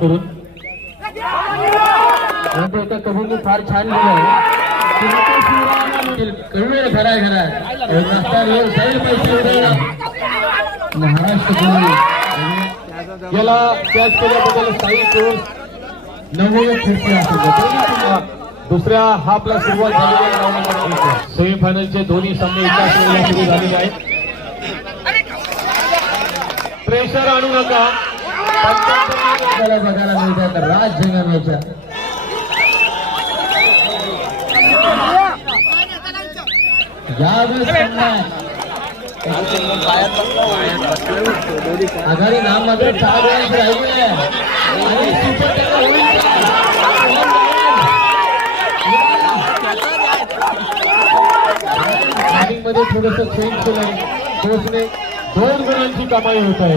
करून. परंतु एका कवीने फार छान लिहिलं कळवेळ खरा खरा महाराष्ट्र याला त्याच केल्याबद्दल साई कोर्स नववे खुर्ची असेल दुसऱ्या हाफला सुरुवात झालेली आहे. सेमीफायनलचे दोन्ही सामने एकाच वेळेला सुरू झालेले आहेत प्रेशर आणू नका. बघायला मिळतात राज जंगमेच्या यावेळेस आघाडी नाम मात्र चार वेळेस राहिले आणि सुपर होईल. मध्ये थोडस चेंज केलं. कोचने दोन गुणांची कमाई होत आहे.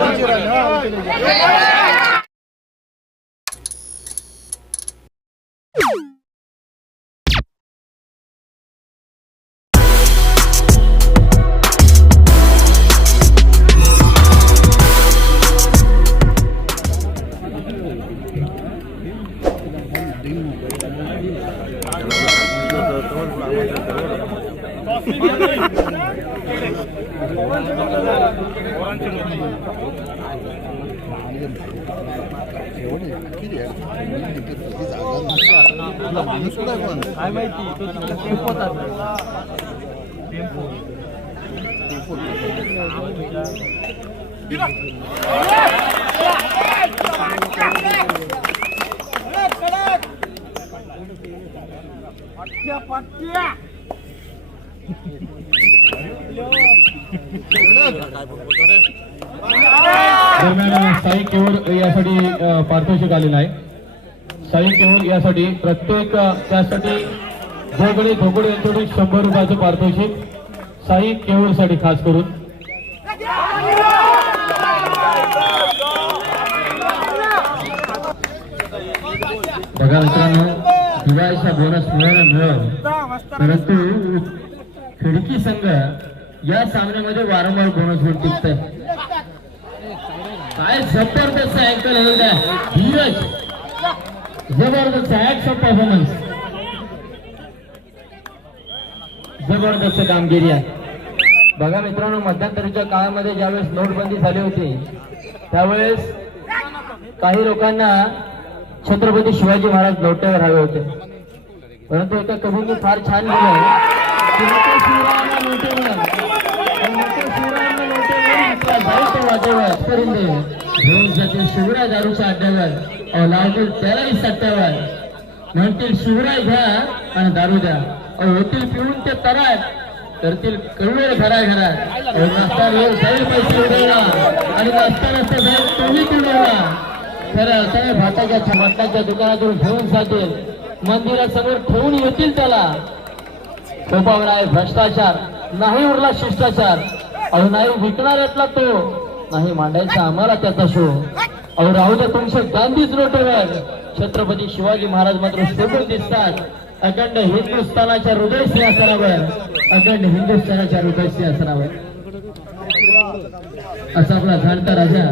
मागायला हो, जा- दरम्यान साई केवळ यासाठी अ, पारितोषिक आलेलं आहे साई केवळ यासाठी प्रत्येक त्यासाठी जोगडे झोगडे यांच्याकडून शंभर रुपयाचं पारितोषिक साई केवळसाठी खास करून. बघा मित्रांनो दिवाळीचा बोनस मिळायला मिळावं परंतु खिडकी संघ या सामन्यामध्ये वारंवार बोनस घेऊन टिकत काय जबरदस्त अँकल धीरज. जबरदस्त ऍक्ट ऑफ परफॉर्मन्स जबरदस्त कामगिरी आहे. बघा मित्रांनो मध्यंतरीच्या काळामध्ये ज्यावेळेस नोटबंदी झाली होती त्यावेळेस काही लोकांना छत्रपती शिवाजी महाराज नोट्यावर हवे होते. परंतु एका कवीने फार छान लिहिलं आहे. शिवराय दारूच्या अड्ड्यावर. लावतील त्यालाही सट्ट्यावर. म्हणतील शिवराय घ्या आणि दारू द्या. होतील पिऊन ते तरात करतील कळवेळ घरा घरात अहो रोज पैसे उडवला आणि नसता नसता साहेब तुम्ही उडवला खरं साहेब भाताच्या मटणाच्या दुकानातून घेऊन जातील. मंदिरासमोर ठेवून येतील त्याला. खोपावर आहे भ्रष्टाचार नाही उरला शिष्टाचार. अहो नाही विकणार यातला तो. नाही मांडायचा आम्हाला त्याचा शो. अहो राहू द्या तुमच्या गांधीच रोटेवर. छत्रपती शिवाजी महाराज मात्र शोभून दिसतात. अखंड हिंदुस्थानाच्या हृदय सिंहासनावर. अखंड हिंदुस्थानाच्या हृदय सिंहासनावर. असा आपला जाणता राजा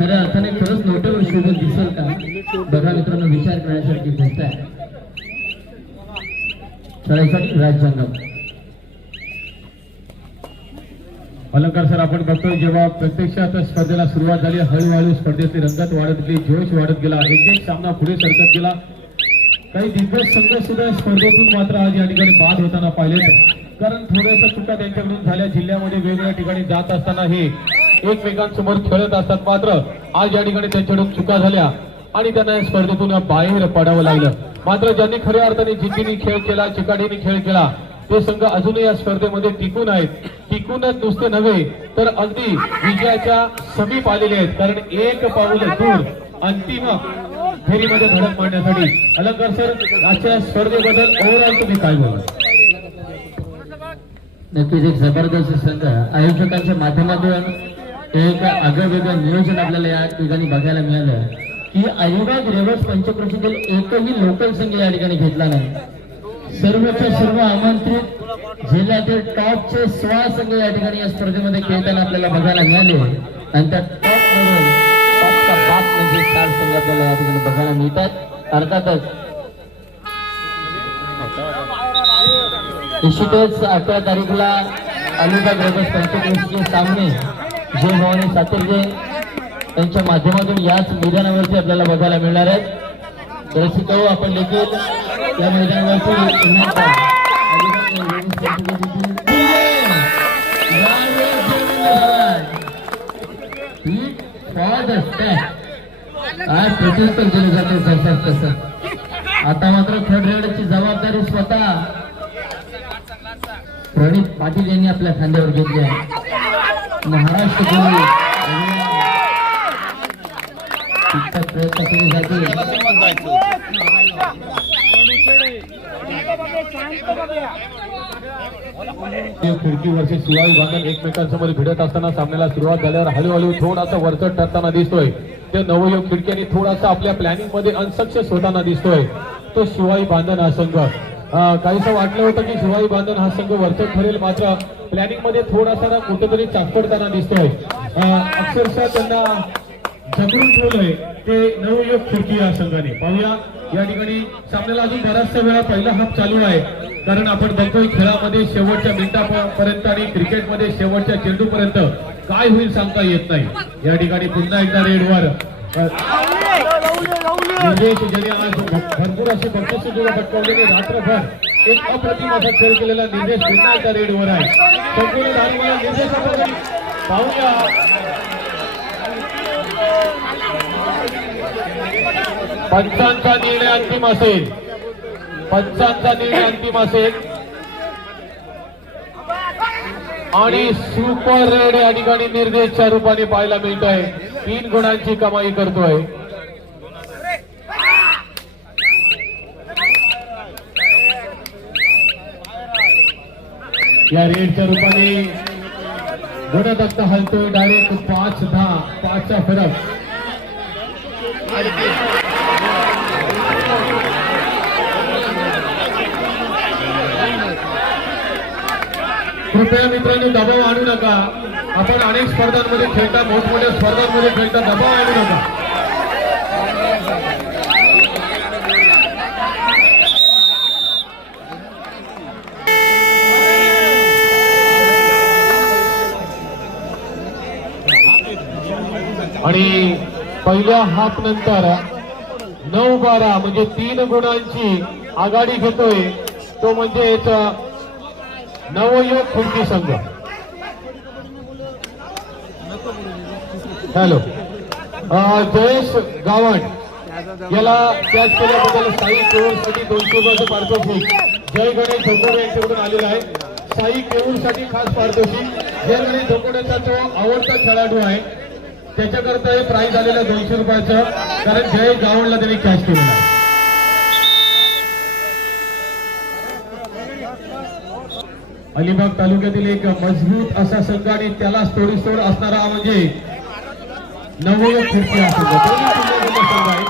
खऱ्या अर्थाने खरंच नोटेवर शोधून दिसेल का? बघा मित्रांनो विचार करण्यासारखी गोष्ट आहे. खेळायसाठी राजसंगम अलंकार सर आपण बघतोय जेव्हा प्रत्यक्षात स्पर्धेला सुरुवात झाली हळूहळू स्पर्धेतली रंगत वाढत गेली जोश वाढत गेला एक एक सामना पुढे सरकत गेला. काही दिग्गज संघ सुद्धा स्पर्धेतून मात्र आज या ठिकाणी बाद होताना पाहिलेत. कारण थोड्याशा चुका त्यांच्याकडून झाल्या जिल्ह्यामध्ये वेगवेगळ्या ठिकाणी जात असताना हे एकमेकांसमोर खेळत असतात मात्र आज या ठिकाणी त्यांच्याकडून चुका झाल्या आणि त्यांना या स्पर्धेतून बाहेर पडावं लागलं. मात्र ज्यांनी खऱ्या अर्थाने जिद्दीने खेळ केला चिकाटीने खेळ केला ते संघ अजूनही या स्पर्धेमध्ये टिकून आहेत. टिकूनच नुसते नव्हे तर अगदी विजयाच्या समीप आलेले आहेत. कारण एक पाऊल दूर अंतिम फेरीमध्ये धडक मारण्यासाठी. अलंकार सर आजच्या स्पर्धेबद्दल ओव्हरऑल तुम्ही काय बोला नक्कीच एक जबरदस्त संघ. आयोजकांच्या माध्यमातून एक आगळं नियोजन आपल्याला या ठिकाणी बघायला मिळालं. की अलिबाग रेवस पंचक्रोशीतील एकही लोकल संघ या ठिकाणी घेतला नाही. सर्वच्या सर्व आमंत्रित जिल्ह्यातील टॉपचे सोळा संघ या ठिकाणी या स्पर्धेमध्ये खेळताना आपल्याला बघायला मिळाले. आणि त्या टॉप मधून टॉपचा बाप म्हणजे चार संघ आपल्याला या ठिकाणी बघायला मिळतात. अर्थातच निश्चितच अकरा तारीखला अलिबाग रेवस पंचक्रोशीचे सामने. जय भवानी सातर्जे यांच्या माध्यमातून याच मैदानावरती आपल्याला बघायला मिळणार आहेत. तर आपण देखील या मैदानावरती आज जाते आता मात्र थर्ड जबाबदारी स्वतः प्रणित पाटील यांनी आपल्या खांद्यावर घेतली आहे. महाराष्ट्र कोळी प्रयत्न केले खिडकीवरचे शिवाई बांधण एकमेकांसमोर भिडत असताना सामन्याला सुरुवात झाल्यावर हळूहळू थोडासा वरचढ ठरताना दिसतोय ते नवयोग खिडकी थोडासा आपल्या प्लॅनिंगमध्ये अनसक्सेस होताना दिसतोय तो शिवाई बांधण हा संघ काहीसं वाटलं होतं की शिवाई बांधण हा संघ वरचढ ठरेल मात्र प्लॅनिंगमध्ये थोडासा ना कुठेतरी चाकपडताना दिसतोय. अक्षरशः त्यांना जगून ठेवलंय ते नवयुग खिडकी या संघाने. पाहूया या ठिकाणी सामन्याला अजून बराचशा वेळा पहिला हाफ चालू आहे. कारण आपण बघतोय खेळामध्ये शेवटच्या मिनिटापर्यंत आणि क्रिकेटमध्ये शेवटच्या चेंडूपर्यंत काय होईल सांगता येत नाही. या ठिकाणी पुन्हा एकदा रेडवर भरपूर असे बक्षीस सुद्धा पटकावलेले रात्रभर एक अप्रतिम असा खेळ केलेला निर्देश एकदा रेडवर आहे. संपूर्ण आपण पाहूया. पंचांचा निर्णय अंतिम असेल. पंचांचा निर्णय अंतिम असेल. आणि सुपर रेड या ठिकाणी निर्देशच्या रूपाने पाहायला मिळतोय. तीन गुणांची कमाई करतोय. या रेडच्या रूपाने गुणदत्त हलतोय डायरेक्ट पाच दहा पाचचा फरक. कृपया मित्रांनो दबाव आणू नका. आपण अनेक स्पर्धांमध्ये खेळता मोठमोठ्या स्पर्धांमध्ये खेळता दबाव आणू नका आणि पहिल्या हाफ नंतर नऊ बारा म्हणजे तीन गुणांची आघाडी घेतोय. तो म्हणजे याचा नवयोग खुर्ची संघ. हॅलो. जयेश गावण. याला कॅच केल्याबद्दल साई केऊरसाठी दोनशे रुपयाचं पारितोषिक. जय गणेश धोकोडे यांच्याकडून आलेला आहे. साई केऊरसाठी खास पारितोषिक. जय गणेश म्हणजे धोकोडेचा तो आवडता खेळाडू आहे. त्याच्याकरता हे प्राईज आलेलं दोनशे रुपयाचं. कारण जय गावणला त्यांनी कॅच केलेला आहे. अलिबाग तालुक्यातील एक मजबूत असा संघ आणि त्यालाच तोडीसोड असणारा म्हणजे नवयोग खिडकी हा संघ. आहे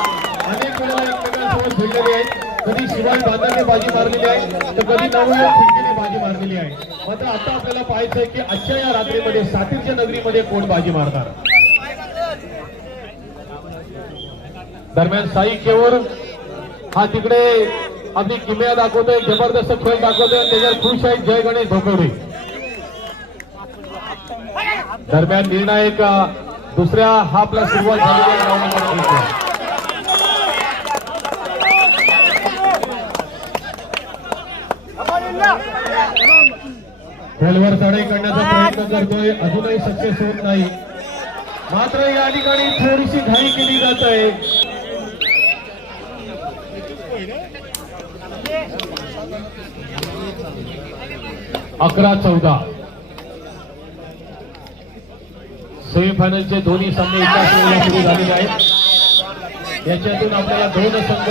अनेक वेळेला एकमेकांसोबत भिडलेले आहेत. कधी शिवाय बांधाने बाजी मारलेली आहे तर कधी नवयोग खिडकीने बाजी मारलेली आहे. मात्र आता आपल्याला पाहायचं आहे की आजच्या या रात्रीमध्ये सातीरच्या नगरीमध्ये कोण बाजी मारणार? दरम्यान साई केवळ हा तिकडे अगदी किमया दाखवतोय जबरदस्त खेळ दाखवतोय त्याच्यात खुश आहे जय गणेश धोकवडे दरम्यान निर्णायक दुसऱ्या हाफला सुरुवात झाली आहे चढाई करण्याचा प्रयत्न करतोय अजूनही सक्सेस होत नाही. मात्र या ठिकाणी थोडीशी घाई केली जात आहे. अकरा चौदा. सेमीफायनलचे दोन्ही सामने एकाच वेळेला सुरू झालेले आहेत. याच्यातून आपल्याला दोन संघ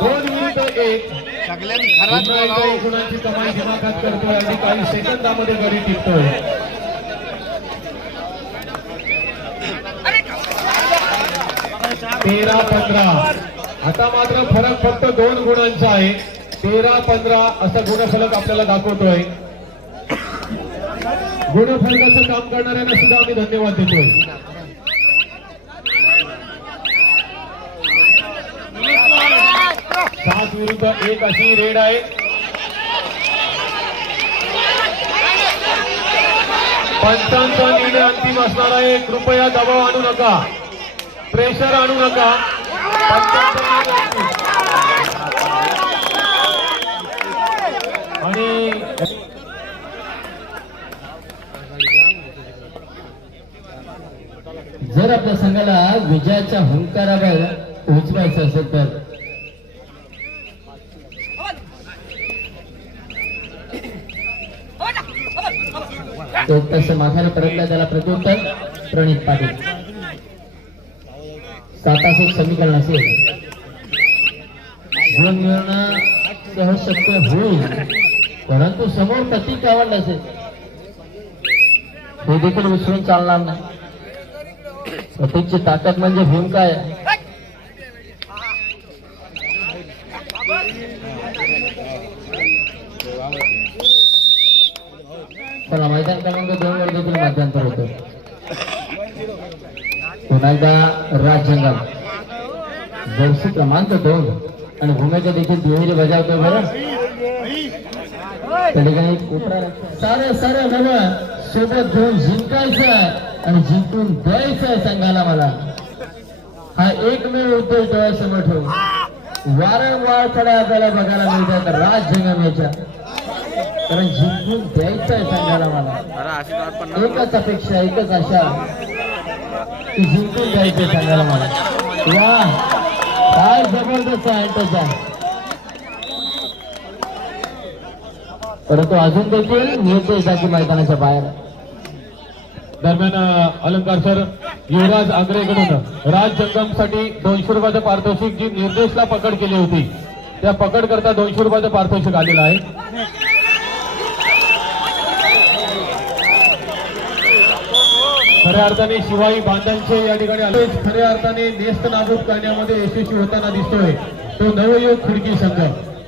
दोन एक. गुणांची कमाई करतोय आणि काही सेकंदामध्ये टिकतोय. तेरा पंधरा. आता मात्र फरक फक्त दोन गुणांचा आहे. तेरा पंधरा असा गुणफलक आपल्याला दाखवतोय. गुणफलकाचं काम करणाऱ्यांना सुद्धा आम्ही धन्यवाद देतोय. सात विरुद्ध एक अशी रेड आहे. पंचांचा निर्णय अंतिम असणार आहे. कृपया दबाव आणू नका. प्रेशर आणू नका. आणि जर आपल्या संघाला विजयाच्या हुंकारावर पोहोचवायचं असेल तर? तो तसं माघार परतला त्याला प्रत्युत्तर प्रणित पाटील. सातास एक समीकरण असेल. गुण मिळवणं सहज शक्य होईल परंतु समोर प्रतीक आवडलं असेल हे देखील विसरून चालणार नाही. प्रतीकची ताकद म्हणजे भीम काय चला मैदान क्रमांक दोन वर देखील मध्यांतर होतं. पुन्हा एकदा राजजंगम जर्सी क्रमांक दोन. आणि भूमिका देखील दुहेरी बजावतो बरं. त्या ठिकाणी सारं सारं नव सोबत घेऊन जिंकायचं आणि जिंकून द्यायचं संघाला मला. हा एकमेव उद्देश डोळ्यासमोर ठेवून. वारंवार चढा आपल्याला बघायला मिळतात राजजंगम याच्या. कारण जिंकून द्यायचं आहे संघाला मला. एकच अपेक्षा एकच आशा. ती जिंकून द्यायचं सांगायला मला. वा काय जबरदस्त आहे त्याचा परंतु अजून देखील निर्देश जाती मैदानाच्या बाहेर. दरम्यान अलंकार सर युवराज आग्रेकडून राज जंगमसाठी दोनशे रुपयाचं पारितोषिक जी निर्देशला पकड केली होती त्या पकड करता दोनशे रुपयाचं पारितोषिक आलेलं आहे. खऱ्या अर्थाने शिवाई बांधांचे या ठिकाणी आले. खऱ्या अर्थाने नेस्त नाबूद करण्यामध्ये यशस्वी होताना दिसतोय. तो नवयुग खिडकी संघ.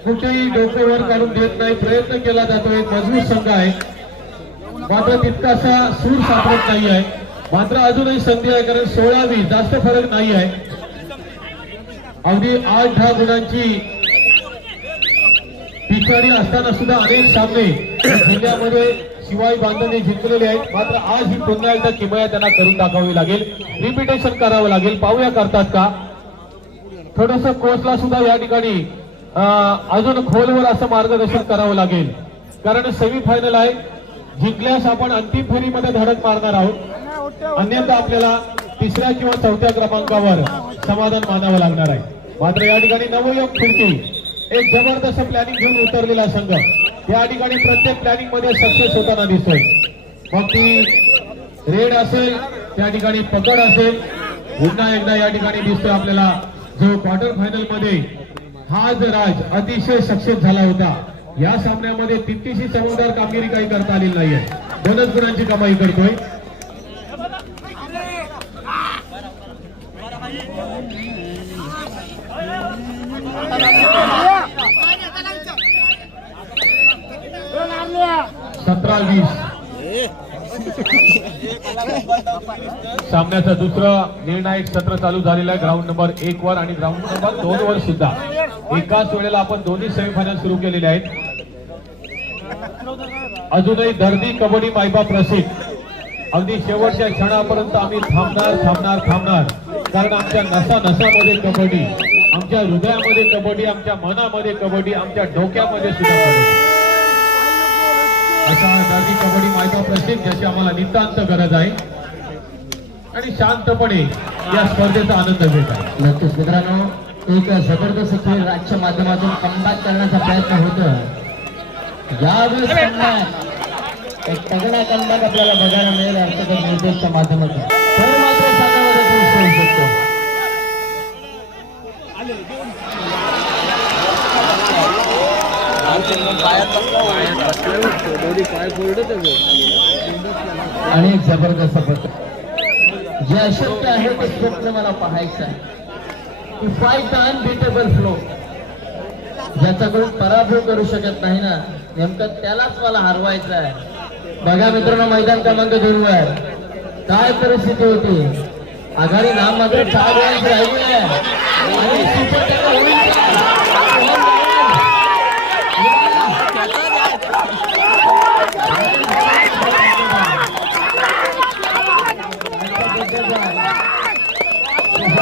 कुठेही डोकं वर काढून देत नाही. प्रयत्न केला जातोय. मजबूत संघ आहे. मात्र तितकासा सूर सापडत नाही आहे. मात्र अजूनही संधी आहे कारण सोळा वीस जास्त फरक नाही आहे. अगदी आठ दहा गुणांची पिछाडी असताना सुद्धा अनेक सामने जिल्ह्यामध्ये शिवाय बांधणे जिंकलेले आहेत मात्र आज ही पुन्हा एकदा किमया त्यांना करून दाखवावी लागेल. रिपिटेशन करावं लागेल. पाहूया करतात का? थोडस कोचला सुद्धा या ठिकाणी अजून खोलवर असं मार्गदर्शन करावं लागेल. कारण सेमीफायनल आहे. जिंकल्यास आपण अंतिम फेरीमध्ये धडक मारणार आहोत. अन्यथा आपल्याला तिसऱ्या किंवा चौथ्या क्रमांकावर समाधान मानावं लागणार आहे. मात्र या ठिकाणी नवयोग खिडकी एक जबरदस्त प्लॅनिंग घेऊन उतरलेला संघ. या ठिकाणी प्रत्येक प्लॅनिंगमध्ये सक्सेस होताना दिसतोय. मग ती रेड असेल त्या ठिकाणी पकड असेल पुन्हा एकदा या ठिकाणी दिसतोय आपल्याला जो क्वार्टर फायनलमध्ये हा जो राज अतिशय सक्सेस झाला होता. या सामन्यामध्ये तितकीशी चमकदार कामगिरी काही करता आलेली नाहीये. दोनच गुणांची कमाई करतोय. सतरा सामन्याचा दुसरा दुसरं निर्णायक सत्र चालू झालेलं आहे. ग्राउंड नंबर एक वर आणि ग्राउंड नंबर दोन वर सुद्धा. एकाच वेळेला आपण दोन्ही सेमीफायनल सुरू केलेले आहेत. अजूनही दर्दी कबड्डी मायबा प्रसिद्ध अगदी शेवटच्या क्षणापर्यंत आम्ही थांबणार थांबणार थांबणार. कारण आमच्या नसा नसामध्ये कबड्डी आमच्या हृदयामध्ये कबड्डी आमच्या मनामध्ये कबड्डी आमच्या डोक्यामध्ये सुद्धा कबड्डी. असा दर्दी कबड्डी मायबा प्रसिद्ध ज्याची आम्हाला नितांत गरज आहे. आणि शांतपणे या स्पर्धेचा आनंद घेत आहे. नक्कीच मित्रांनो एक जबरदस्त खेळ राजच्या माध्यमातून कमबॅक करण्याचा प्रयत्न होतो यावेळेस comeback, एक तगडा कमबॅक आपल्याला बघायला मिळेल अर्थात निर्देशच्या माध्यमातून. तर मात्र होऊ शकतो. आणि एक जबरदस्त पत्र जे अशक्य आहे ते स्वप्न मला पाहायचं आहे. टू फाईट अनबिटेबल फ्लो ज्याच्याकडून पराभव करू शकत नाही ना नेमकं त्यालाच मला हरवायचं आहे. बघा मित्रांनो मैदान क्रमांक दोन वर. काय परिस्थिती होती? आघाडी नाम मात्र चार वेळांची राहिली आहे.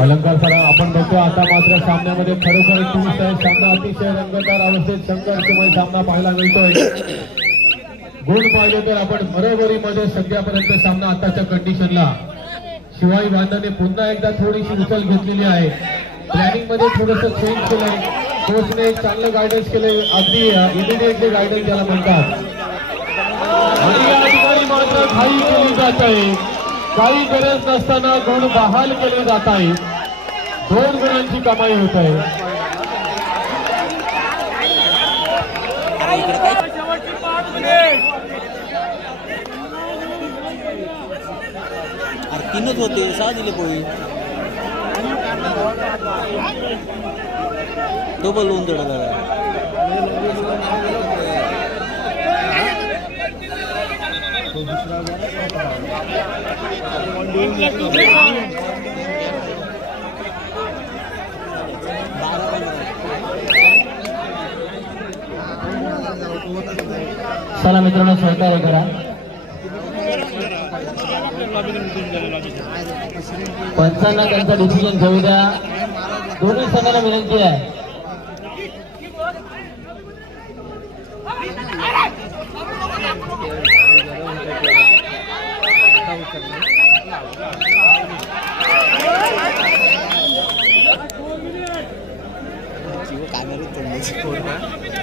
अलंकार सर आपण बघतो आता मात्र सामन्यामध्ये खरोखर ट्विस्ट आहे सामना अतिशय रंगतदार अवस्थेत संघर्षमय सामना पाहायला मिळतोय. गुण पाहिले तर आपण बरोबरीमध्ये सध्यापर्यंत सामना आताच्या कंडिशनला शिवाई बांधवने पुन्हा एकदा थोडीशी उचल घेतलेली आहे. प्लॅनिंगमध्ये थोडस चेंज केलंय. कोचने एक चांगलं गायडन्स केलंय. अगदी इमिडिएटली गायडन्स त्याला म्हणतात आणि या ठिकाणी मात्र घाई केली जात आहे. काही गरज नसताना गुण बहाल केले जात आहे दोन गुणांची कमाई होत आहे. तीनच होते सहा दिले पोळी. डबल होऊन चला मित्रांनो सहकार्य करा. पंचांना त्यांचा डिसिजन घेऊ द्या. दोन्ही संघाला विनंती आहे.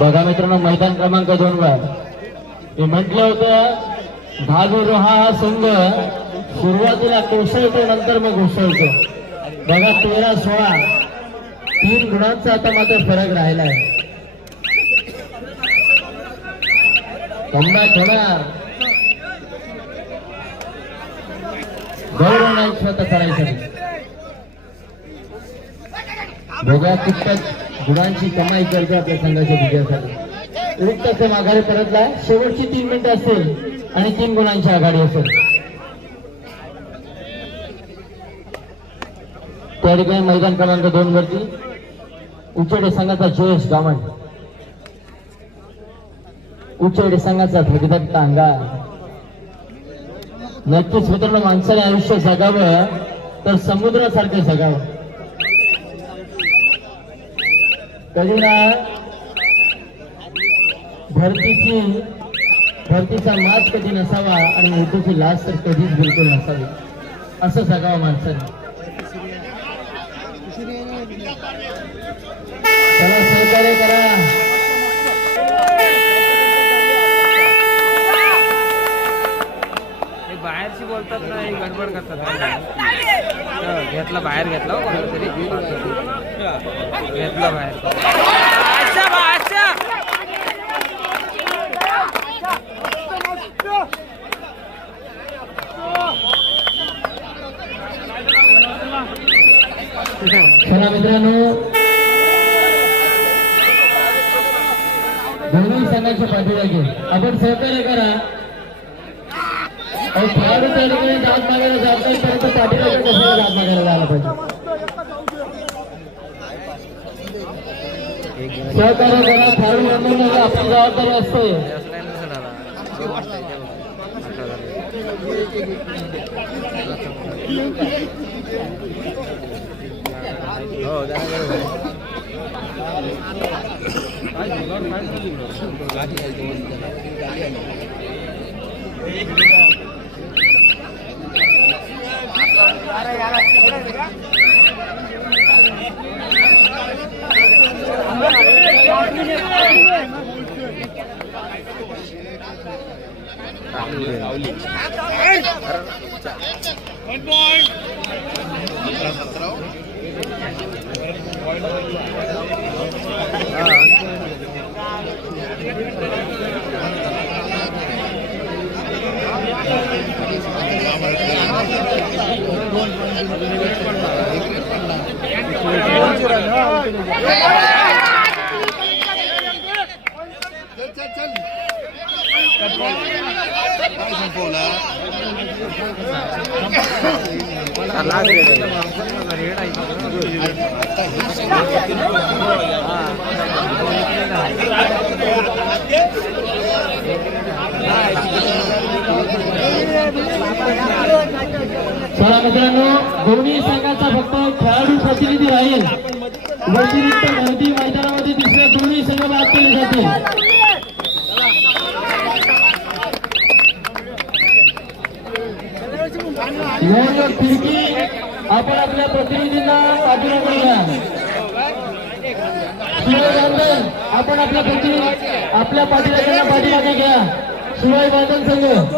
बघा मित्रांनो मैदान क्रमांक दोन वर. मी म्हटलं होतं भागुरो हा संघ सुरुवातीला कोसळतो नंतर मग घुसळतो. बघा तेरा सोळा तीन गुणांचा आता मात्र फरक राहिला आहे कमबॅक होणार गौरव नाईक स्वतः करायसाठी बघा कितपत गुणांची कमाई करते आपल्या संघाच्या विजयासाठी. रिक्त आघाडी परतलाय शेवटची तीन मिनिटं असेल आणि तीन गुणांची आघाडी असेल. त्या ठिकाणी मैदान क्रमांक दोन वरती उचेडे संघाचा जयेश गामण उचेडे संघाचा भगदत्त अंगा नक्कीच मित्रांनो माणसाने आयुष्य जगावं तर समुद्रासारखं जगावं. कधीला भरतीची भरतीचा मास कधी नसावा आणि मृत्यूची लाच तर कधीच बिलकुल नसावी. असं जगावं माणसाने. चला सहकार्य करा. बाहेरशी बोलतात ना गडबड करतात. घेतला बाहेर घेतला हो, कोणाला तरी. घेतला मित्रांनो. दोन्ही संघाच्या पाठीमागे. आपण सहकार्य करा. खेळाडू त्या ठिकाणी दाद मागायला जात नाही परंतु पाठीला कशाला दाद मागायला जायला पाहिजे? सहकार्य करा खेळाडू म्हणून आपली जबाबदारी असते असं नाही ना झाला दोन वाजता इथे बघ. अठरा झाले. हो जरा बरोबर आहे. हा, लाग रे रे. रेड आहे इथं. चला मित्रांनो दोन्ही संघाचा फक्त खेळाडू प्रतिनिधी राहील. व्यतिरिक्त गर्दी मैदानामध्ये दुसरे दोन्ही संघ बाद केले जातील. निवडणूक फिरकी आपण आपल्या प्रतिनिधींना पाठिंबा घ्या शिवाय आपण आपल्या प्रतिनिधी आपल्या पाठीला पाठिंबा घ्या? शिवाय बांधन संघ.